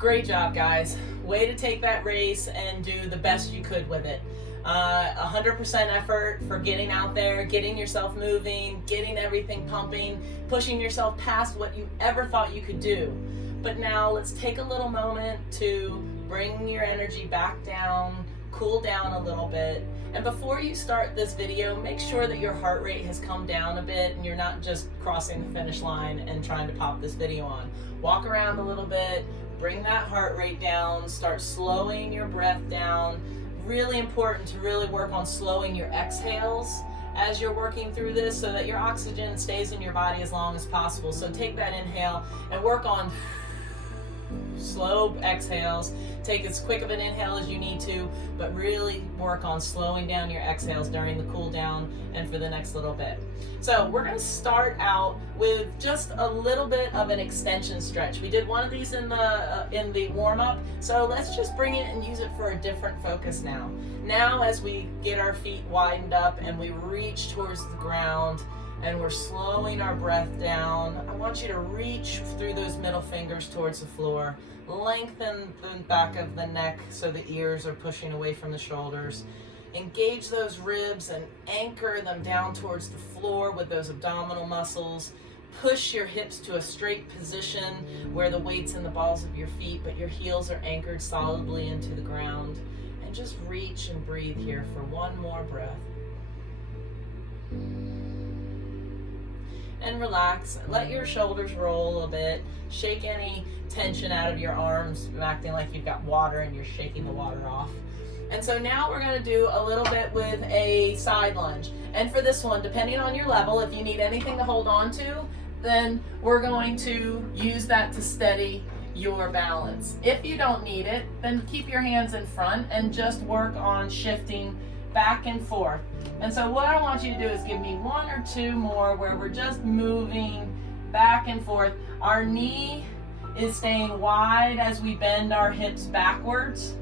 Great job, guys. Way to take that race and do the best you could with it. 100% effort for getting out there, getting yourself moving, getting everything pumping, pushing yourself past what you ever thought you could do. But now let's take a little moment to bring your energy back down, cool down a little bit. And before you start this video, make sure that your heart rate has come down a bit and you're not just crossing the finish line and trying to pop this video on. Walk around a little bit, bring that heart rate down, start slowing your breath down. Really important to really work on slowing your exhales as you're working through this so that your oxygen stays in your body as long as possible. So take that inhale and work on slow exhales. Take as quick of an inhale as you need to, but really work on slowing down your exhales during the cool down and for the next little bit. So we're going to start out with just a little bit of an extension stretch. We did one of these in the warm-up, so let's just bring it and use it for a different focus now. Now as we get our feet widened up and we reach towards the ground and we're slowing our breath down, I want you to reach through those middle fingers towards the floor. Lengthen the back of the neck so the ears are pushing away from the shoulders. Engage those ribs and anchor them down towards the floor with those abdominal muscles. Push your hips to a straight position where the weight's in the balls of your feet, but your heels are anchored solidly into the ground. And just reach and breathe here for one more breath. And relax. Let your shoulders roll a bit. Shake any tension out of your arms, acting like you've got water and you're shaking the water off. And so now we're going to do a little bit with a side lunge. And for this one, depending on your level, if you need anything to hold on to, then we're going to use that to steady your balance. If you don't need it, then keep your hands in front and just work on shifting back and forth. And so what I want you to do is give me one or two more where we're just moving back and forth. Our knee is staying wide as we bend our hips backwards,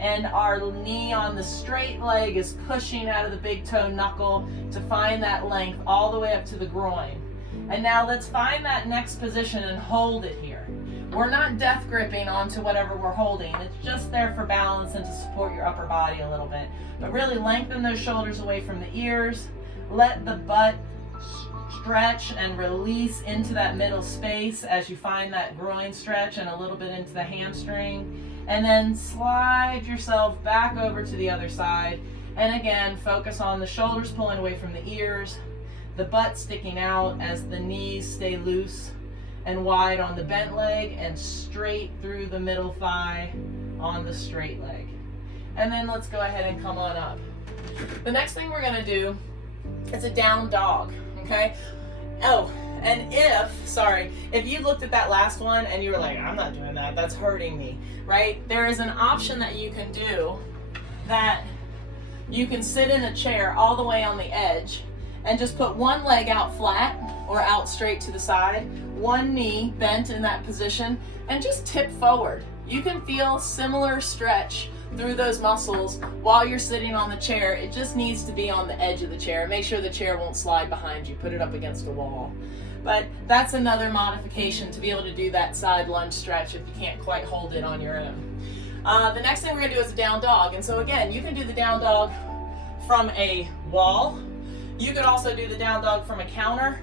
and our knee on the straight leg is pushing out of the big toe knuckle to find that length all the way up to the groin. And now let's find that next position and hold it here. We're not death gripping onto whatever we're holding. It's just there for balance and to support your upper body a little bit. But really lengthen those shoulders away from the ears. Let the butt stretch and release into that middle space as you find that groin stretch and a little bit into the hamstring. And then slide yourself back over to the other side. And again, focus on the shoulders pulling away from the ears, the butt sticking out as the knees stay loose and wide on the bent leg and straight through the middle thigh on the straight leg. And then let's go ahead and come on up. The next thing we're going to do is a down dog, okay? Oh, and if you looked at that last one and you were like, I'm not doing that, that's hurting me, right? There is an option that you can do that you can sit in a chair all the way on the edge and just put one leg out flat or out straight to the side, one knee bent in that position, and just tip forward. You can feel similar stretch through those muscles while you're sitting on the chair. It just needs to be on the edge of the chair. Make sure the chair won't slide behind you. Put it up against a wall. But that's another modification to be able to do that side lunge stretch if you can't quite hold it on your own. The next thing we're going to do is a down dog. And so again, you can do the down dog from a wall. You could also do the down dog from a counter.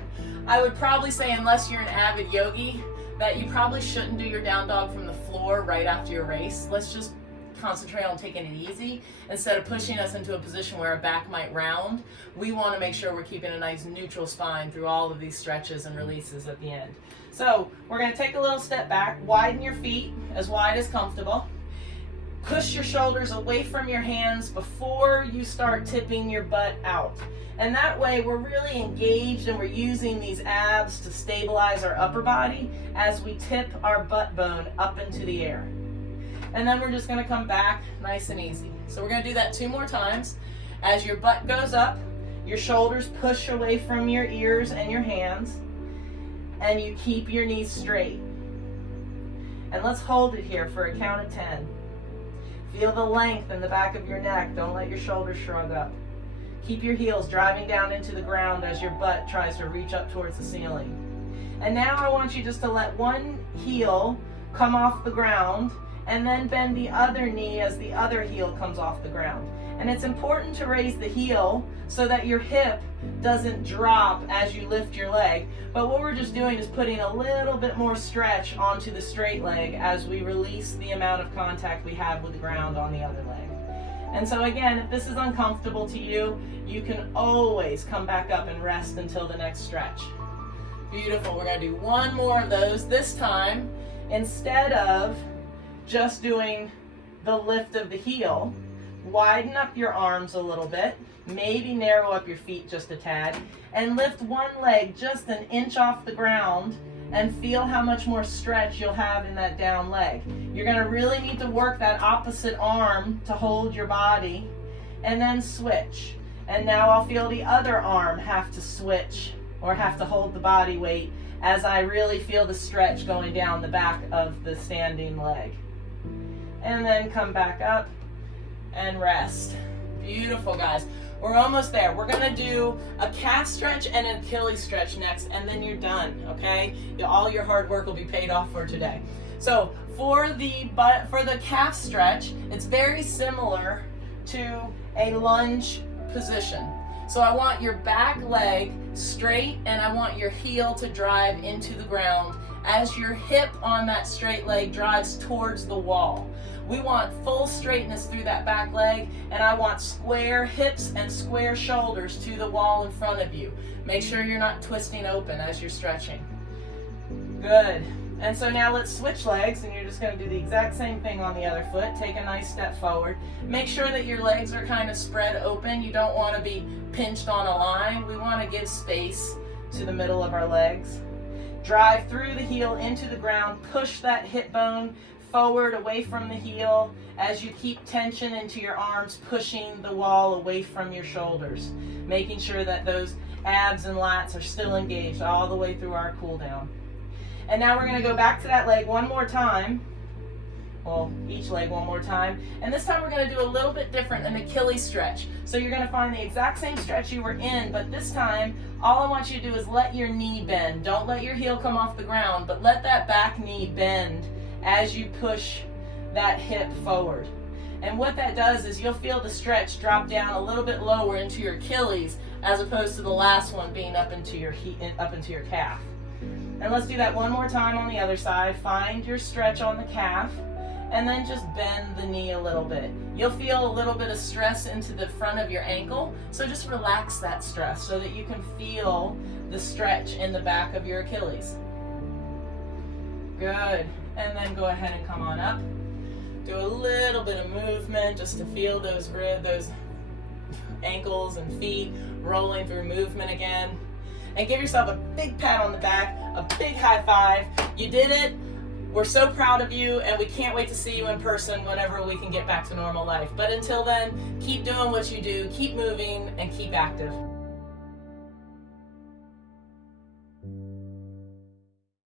I would probably say, unless you're an avid yogi, that you probably shouldn't do your down dog from the floor right after your race. Let's just concentrate on taking it easy. Instead of pushing us into a position where our back might round, we want to make sure we're keeping a nice neutral spine through all of these stretches and releases at the end. So we're going to take a little step back, widen your feet as wide as comfortable. Push your shoulders away from your hands before you start tipping your butt out. And that way we're really engaged and we're using these abs to stabilize our upper body as we tip our butt bone up into the air. And then we're just going to come back nice and easy. So we're going to do that 2 more times. As your butt goes up, your shoulders push away from your ears and your hands, and you keep your knees straight. And let's hold it here for a count of 10. Feel the length in the back of your neck. Don't let your shoulders shrug up. Keep your heels driving down into the ground as your butt tries to reach up towards the ceiling. And now I want you just to let one heel come off the ground, and then bend the other knee as the other heel comes off the ground. And it's important to raise the heel so that your hip doesn't drop as you lift your leg. But what we're just doing is putting a little bit more stretch onto the straight leg as we release the amount of contact we have with the ground on the other leg. And so again, if this is uncomfortable to you, you can always come back up and rest until the next stretch. Beautiful. We're going to do one more of those. This time, instead of just doing the lift of the heel, widen up your arms a little bit, maybe narrow up your feet just a tad, and lift one leg just an inch off the ground and feel how much more stretch you'll have in that down leg. You're going to really need to work that opposite arm to hold your body, and then switch. And now I'll feel the other arm have to switch or have to hold the body weight as I really feel the stretch going down the back of the standing leg. And then come back up and rest. Beautiful, guys. We're almost there. We're gonna do a calf stretch and an Achilles stretch next, and then you're done, okay? All your hard work will be paid off for today. So for the calf stretch, it's very similar to a lunge position. So I want your back leg straight, and I want your heel to drive into the ground as your hip on that straight leg drives towards the wall. We want full straightness through that back leg, and I want square hips and square shoulders to the wall in front of you. Make sure you're not twisting open as you're stretching. Good. And so now let's switch legs, and you're just going to do the exact same thing on the other foot. Take a nice step forward. Make sure that your legs are kind of spread open. You don't want to be pinched on a line. We want to give space to the middle of our legs. Drive through the heel into the ground. Push that hip bone forward away from the heel as you keep tension into your arms, pushing the wall away from your shoulders, making sure that those abs and lats are still engaged all the way through our cool down. And now we're going to go back to that leg one more time. Well, each leg one more time. And this time we're going to do a little bit different, an Achilles stretch. So you're going to find the exact same stretch you were in, but this time all I want you to do is let your knee bend. Don't let your heel come off the ground, but let that back knee bend as you push that hip forward. And what that does is you'll feel the stretch drop down a little bit lower into your Achilles as opposed to the last one being up into your calf. And let's do that one more time on the other side. Find your stretch on the calf, and then just bend the knee a little bit. You'll feel a little bit of stress into the front of your ankle, so just relax that stress so that you can feel the stretch in the back of your Achilles. Good. And then go ahead and come on up. Do a little bit of movement just to feel those ankles and feet rolling through movement again. And give yourself a big pat on the back, a big high five. You did it. We're so proud of you, and we can't wait to see you in person whenever we can get back to normal life. But until then, keep doing what you do, keep moving, and keep active.